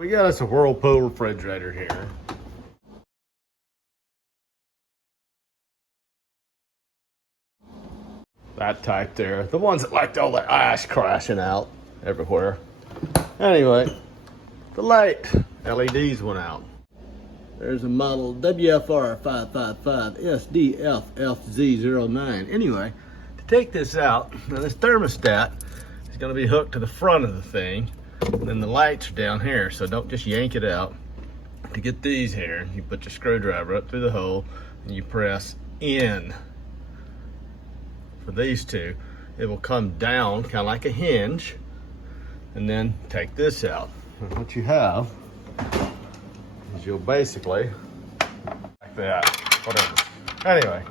We got us a Whirlpool refrigerator here. That type there. The ones that like all the ash crashing out everywhere. Anyway, the light LEDs went out. There's a model WRF 555SDFZ09. Anyway, to take this out, now this thermostat is going to be hooked to the front of the thing, and then the lights are down here, so don't just yank it out. To get these here, you put your screwdriver up through the hole, and you press in. For these two, it will come down kind of like a hinge, and then take this out. And what you have is you'll basically, like that, whatever. Anyway,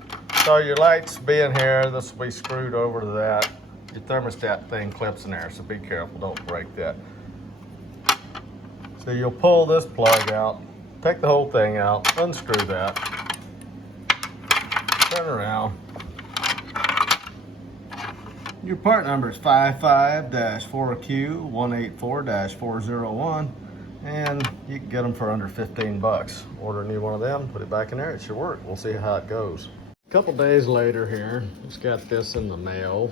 so your lights being here, this will be screwed over to that. Your thermostat thing clips in there, so be careful, don't break that. So you'll pull this plug out, take the whole thing out, unscrew that, turn around. Your part number is 55-4Q184-401, and you can get them for under 15 bucks. Order a new one of them, put it back in there, it should work. We'll see how it goes. A couple days later here, just got this in the mail.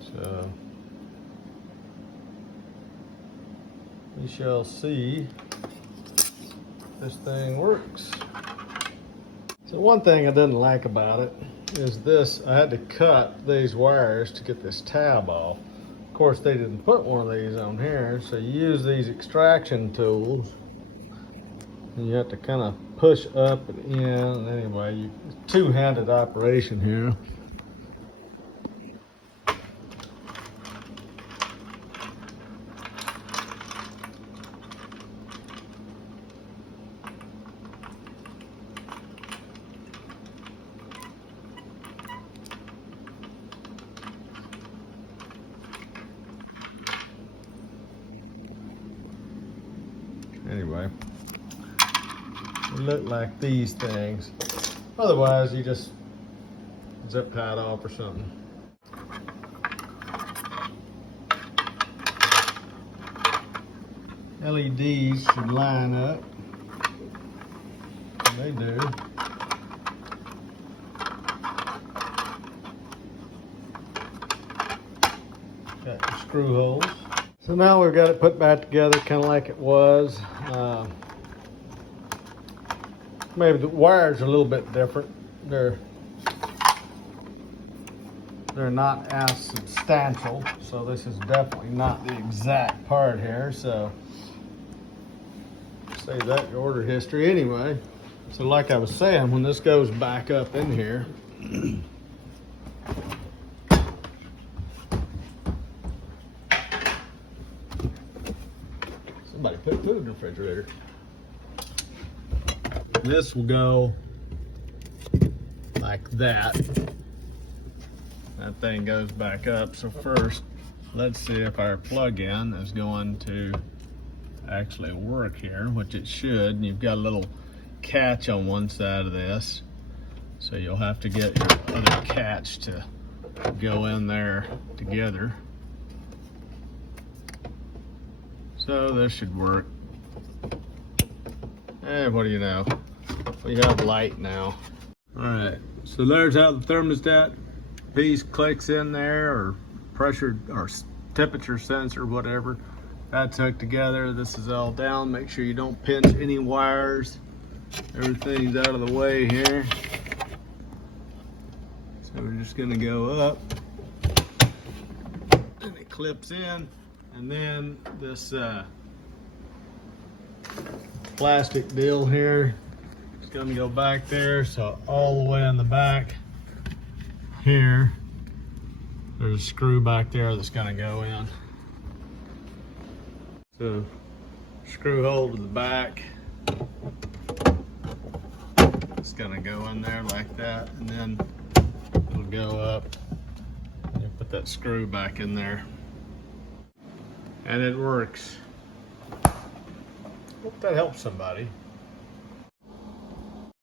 So, we shall see this thing works. So one thing I didn't like about it is this. I had to cut these wires to get this tab off. Of course, they didn't put one of these on here, so you use these extraction tools, and you have to kind of push up and in. Anyway, two-handed operation here. Anyway, they look like these things. Otherwise, you just zip tie it off or something. LEDs should line up. And they do. Got the screw holes. So now we've got it put back together kind of like it was. Maybe the wires are a little bit different. They're not as substantial, so this is definitely not the exact part here. So save that your order history anyway. So like I was saying, when this goes back up in here, somebody put food in the refrigerator. This will go like that. That thing goes back up. So first, let's see if our plug-in is going to actually work here, which it should. You've got a little catch on one side of this, so you'll have to get your other catch to go in there together. So this should work. And what do you know? We have light now. All right, so there's how the thermostat piece clicks in there, or pressure or temperature sensor, whatever. That's hooked together. This is all down. Make sure you don't pinch any wires. Everything's out of the way here. So we're just gonna go up, and it clips in, and then this plastic deal here is gonna go back there. So all the way in the back here, there's a screw back there that's gonna go in. So screw hole to the back. It's gonna go in there like that, and then it'll go up. And you put that screw back in there, and it works. Hope that helps somebody.